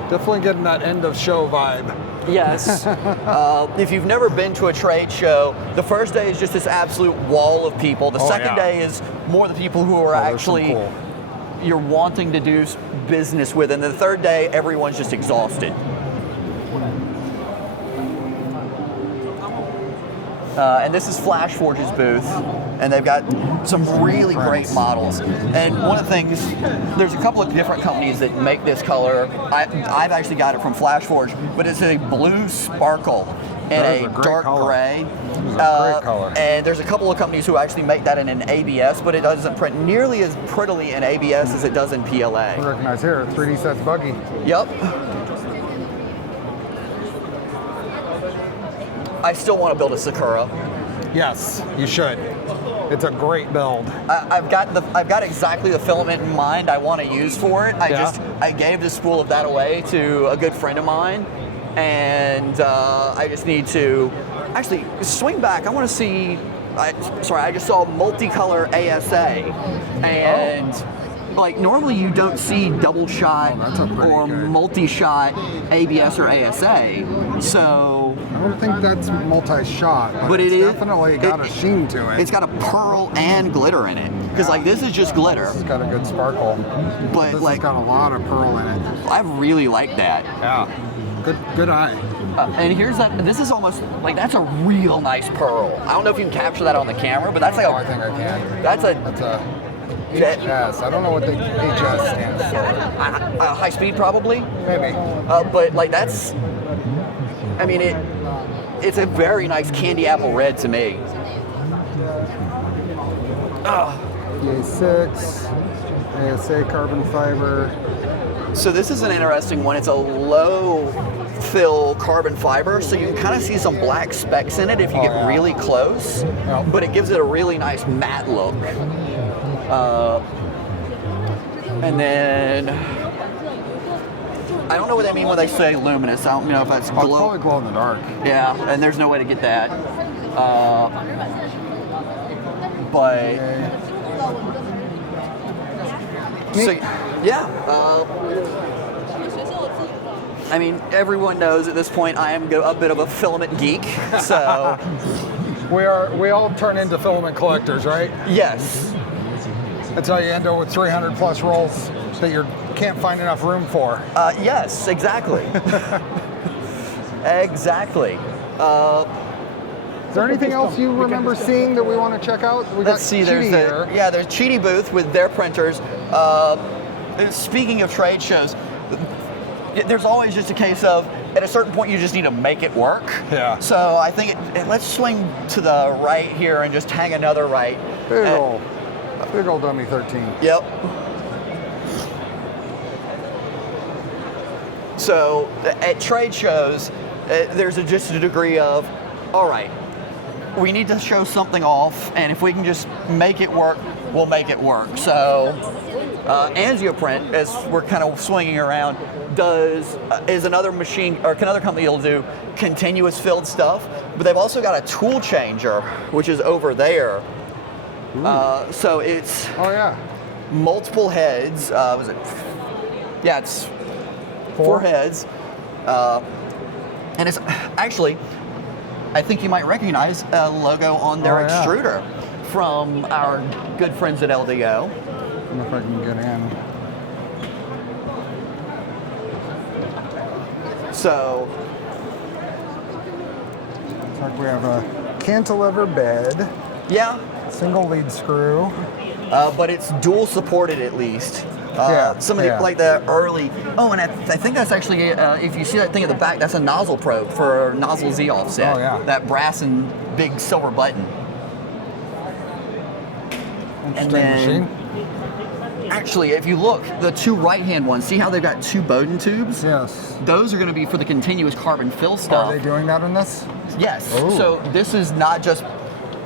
Definitely getting that end of show vibe. yes, if you've never been to a trade show, the first day is just this absolute wall of people. The second day is more the people who are there's some actually cool. you're wanting to do business with. And the third day, everyone's just exhausted. And this is Flash Forge's booth, and they've got some really great models. And one of the things, there's a couple of different companies that make this color. I've actually got it from Flash Forge, but it's a blue sparkle and That is a a great dark color. gray. This is a great color. And there's a couple of companies who actually make that in an ABS, but it doesn't print nearly as prettily in ABS as it does in PLA. I recognize here, 3D sets buggy. Yep. I still want to build a Sakura. Yes, you should. It's a great build. I've got exactly the filament in mind I want to use for it. I gave the spool of that away to a good friend of mine, and I just need to actually swing back. I want to see. I just saw multicolor ASA, and like normally you don't see double shot that's a pretty or good. multi-shot ABS or ASA. So. I don't think that's multi-shot, But it's it is definitely got a sheen to it. It's got a pearl and glitter in it. Because like this is just glitter, It's got a good sparkle. but This like has got a lot of pearl in it. I really like that. Yeah. Good eye. And here's that. This is almost like that's a real nice pearl. I don't know if you can capture that on the camera, but that's like Oh, I think I can. that's a That's a HS. I don't know what the HS stands for. high speed probably. Maybe. But like that's. I mean it's a very nice candy apple red to me. DA6, ASA carbon fiber. So this is an interesting one. It's a low fill carbon fiber, so you can kind of see some black specks in it if you get really close, but it gives it a really nice matte look. And then I don't know what they mean when they say luminous. I don't know if that's Well, it's glow. probably glow in the dark. Yeah, and there's no way to get that. But so, yeah. I mean, everyone knows at this point I am a bit of a filament geek. So We all turn into filament collectors, right? yes. That's how you end up with 300 plus rolls that you can't find enough room for. Yes, exactly. Exactly. Is there anything else you remember seeing that we want to check out? We Let's see. There's there's Cheaty booth with their printers. Speaking of trade shows, there's always just a case of at a certain point you just need to make it work. Yeah. So I think let's swing to the right here and just hang another right. Big old dummy 13. Yep. So at trade shows, there's just a degree of, all right, we need to show something off, and if we can just make it work, we'll make it work. So Angioprint, as we're kind of swinging around, is another machine, or another company that'll do continuous filled stuff, but they've also got a tool changer, which is over there. So it's multiple heads. Was it? Yeah, it's four heads, and it's actually, I think you might recognize a logo on their extruder from our good friends at LDO. I don't know if I can get in. So Looks like we have a cantilever bed, yeah, single lead screw. but it's dual supported at least. Some of the, yeah. like the early. Oh, and I think that's actually if you see that thing at the back, that's a nozzle probe for nozzle Z offset. Oh, yeah. That brass and big silver button. And then, machine. actually, if you look, the two right-hand ones, see how they've got two Bowden tubes? Yes. Those are going to be for the continuous carbon fill stuff. Are they doing that in this? Yes. Oh. So this is not just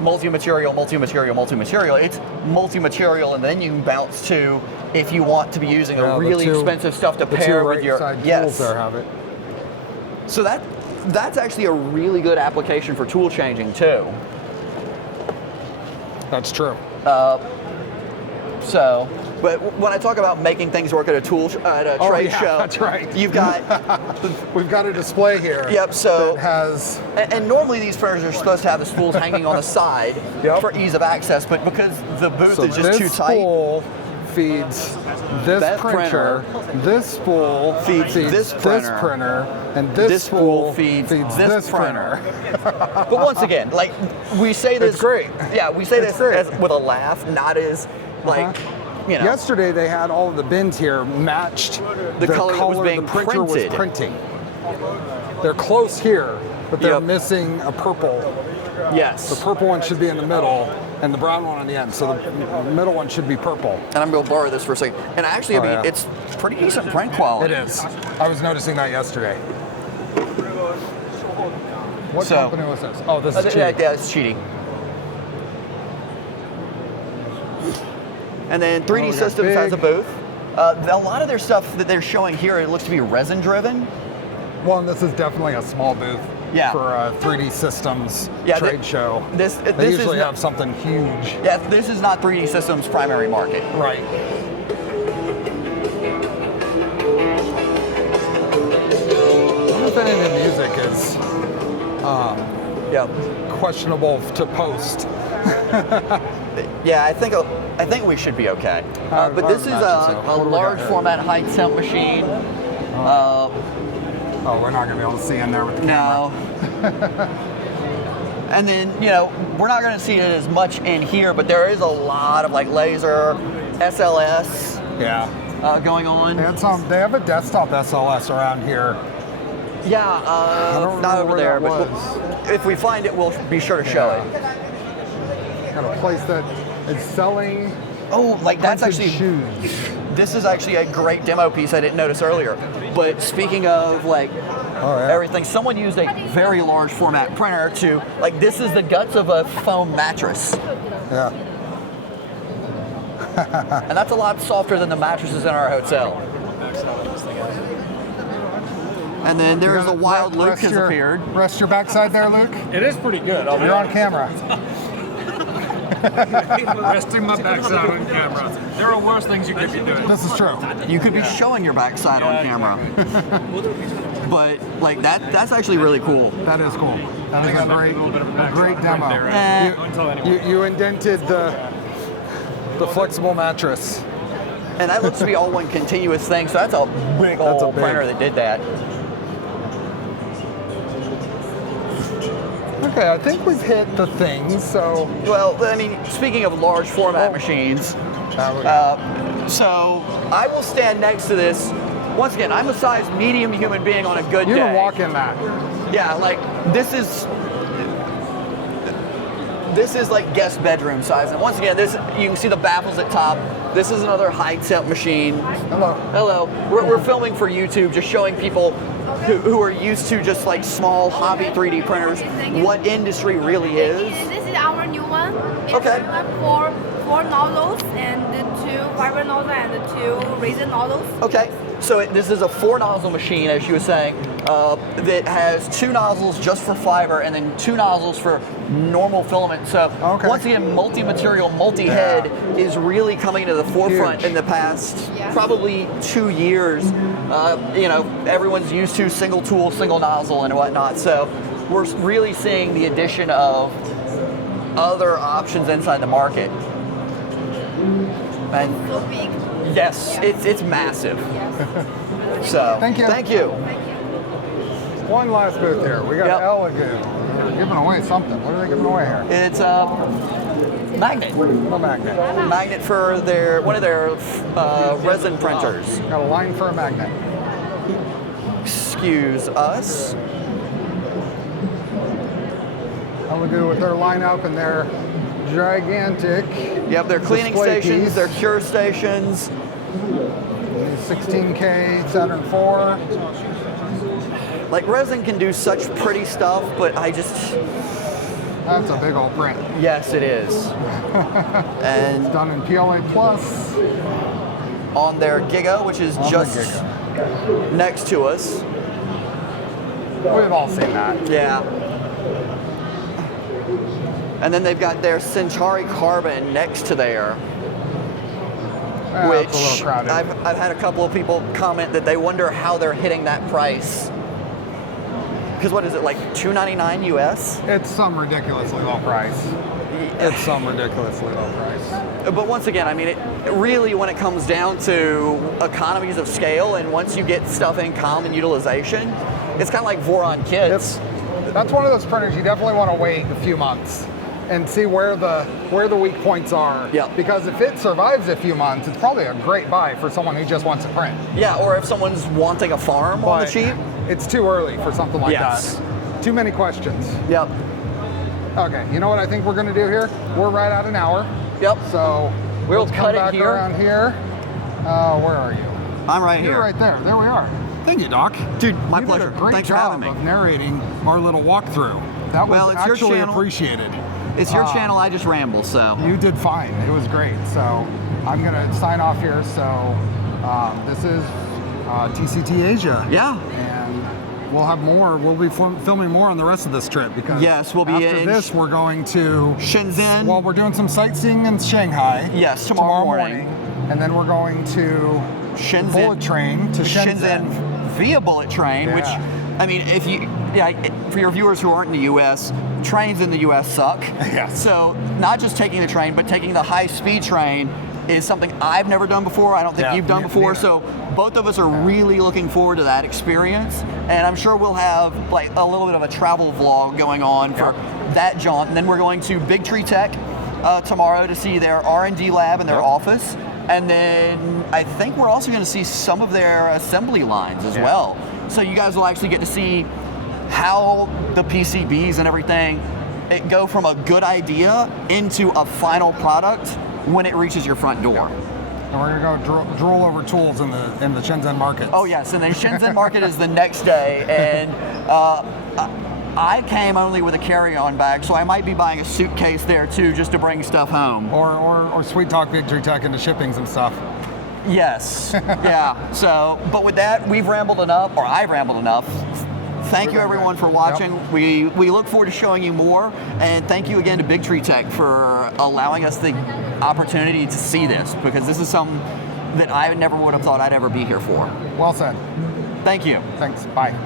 multi-material, multi-material, multi-material. It's multi-material, and then you can bounce to if you want to be using a really expensive stuff to pair with your tools there have it. So that's actually a really good application for tool changing too. That's true. So, but when I talk about making things work at a trade show, that's right. You've got We've got a display here. Yep. So that has and normally these printers are supposed to have the spools hanging on the side for ease of access, but because the booth is just too tight. This spool feeds this That printer. This spool feeds this printer. and this spool feeds this printer. But once again, like we say this, It's great. Yeah, we say It's this great. as, with a laugh, not as like you know. Yesterday they had all of the bins here matched The color that was being the printer printed. was printing. They're close here, but they're Yep. missing a purple. Yes. The purple one should be in the middle, and the brown one on the end. So the middle one should be purple. And I'm going to borrow this for a second. And actually, I mean, it's pretty decent print quality. It is. I was noticing that yesterday. What So- company was this? Oh, this is Yeah, cheap. yeah, it's cheating. And then 3D we got Systems has a big. booth. A lot of their stuff that they're showing here, it looks to be resin driven. Well, and this is definitely a small booth Yeah. for a 3D Systems Yeah, trade show. this They is usually not- have something huge. Yeah, this is not 3D Systems' primary market. Right. I wonder if any of the music is Yeah. questionable to post. Yeah, I think we should be okay. But I this is imagine so. a What do we got large here? format high temp machine. Oh, we're not going to be able to see in there with the camera. No. And then, you know, we're not going to see it as much in here, but there is a lot of like laser, SLS Yeah. going on. They have a desktop SLS around here. Yeah, don't not remember over where there, that but was. if we find it, we'll be sure to show it. Got a place that is selling Oh, like that's printed actually, shoes. this is actually a great demo piece I didn't notice earlier. But speaking of like everything, someone used a very large format printer to, like this is the guts of a foam mattress. Yeah. And that's a lot softer than the mattresses in our hotel. And then there's a wild Luke has appeared. Rest your backside there, Luke. It is pretty good. You're on camera. Resting my backside on camera. There are worse things you could be doing. This is true. You could be showing your backside on camera. But like that's actually really cool. That is cool. That is a great demo. You indented the flexible mattress. And that looks to be all one continuous thing, so that's a big old printer that did that. Okay, I think we've hit the things, so... Well, I mean, speaking of large format machines, so I will stand next to this. Once again, I'm a size medium human being on a good day. You can walk in that. Yeah, like this is like guest bedroom size. And once again, this you can see the baffles at top. This is another high temp machine. Hello. Hello. We're filming for YouTube, just showing people who are used to just like small hobby 3D printers what industry really is. This is our new one. It's Okay. Four nozzles and the 2 fiber nozzles and the 2 resin nozzles. Okay, so this is a 4 nozzle machine, as you were saying, that has 2 nozzles just for fiber and then 2 nozzles for normal filament. So once again, multi-material, multi-head is really coming to the forefront in the past probably 2 years. You know, everyone's used to single tool, single nozzle and whatnot. So we're really seeing the addition of other options inside the market. And So big. yes, it's massive. So Thank you. Thank you. One last booth here. We got Elegoo. They're giving away something. What are they giving away here? It's a magnet. A magnet. Magnet for one of their resin printers. Got a line for a magnet. Excuse us. Elegoo with their lineup and their gigantic. Yep, their cleaning display stations, piece. their cure stations. 16K Saturn 4. Like resin can do such pretty stuff, but I just That's a big old print. yes, it is. And It's done in PLA Plus. on their Giga, which is On the just Giga. next to us. We've all seen that. Yeah. And then they've got their Centauri Carbon next to there, It's a which little crowded. I've had a couple of people comment that they wonder how they're hitting that price. Because what is it, like $299 US? It's some ridiculously low price. It's some ridiculously low price. But once again, I mean, it really, when it comes down to economies of scale, and once you get stuff in common utilization, it's kind of like Voron kits. That's one of those printers you definitely want to wait a few months and see where the weak points are. Yeah. Because if it survives a few months, it's probably a great buy for someone who just wants to print. Yeah, or if someone's wanting a farm on the But cheap. it's too early for something like Yes. that. Too many questions. Yep. Okay, you know what I think we're gonna do here? We're right at an hour. Yep. So We'll let's cut come it back here. around here. Where are you? I'm right You're here. right there. There we are. Thank you, Doc. Dude, my You pleasure. did a great Thanks for job having me. of narrating our little walkthrough. That was Well, it's your actually channel. appreciated. It's your channel, I just ramble, so. You did fine. It was great. So I'm gonna sign off here. So this is TCT Asia. Yeah. And we'll have more. We'll be filming more on the rest of this trip because Yes, we'll be after in this we're going to Shenzhen. Well, we're doing some sightseeing in Shanghai. Yes, tomorrow morning. And then we're going to Shenzhen. bullet train to Shenzhen. via bullet train, which, Yeah. I mean, if you, for your viewers who aren't in the U.S., trains in the U.S. suck. Yes. So not just taking the train, but taking the high-speed train is something I've never done before. I don't think Yeah, you've done before. neither. So both of us are really looking forward to that experience, and I'm sure we'll have like a little bit of a travel vlog going on for that jaunt. And then we're going to Bigtreetech tomorrow to see their R&D lab and their office. And then I think we're also going to see some of their assembly lines as well. So you guys will actually get to see how the PCBs and everything go from a good idea into a final product when it reaches your front door. And we're gonna go drool over tools in the Shenzhen market. Oh yes, and then Shenzhen market is the next day, and I came only with a carry-on bag, so I might be buying a suitcase there too, just to bring stuff home. Or sweet talk Bigtreetech into shippings and stuff. Yes. Yeah. So, but with that, we've rambled enough, or I've rambled enough. Thank you everyone for watching. Yep. We look forward to showing you more, and thank you again to Bigtreetech for allowing us the opportunity to see this, because this is something that I never would have thought I'd ever be here for. Well said. Thank you. Thanks. Bye.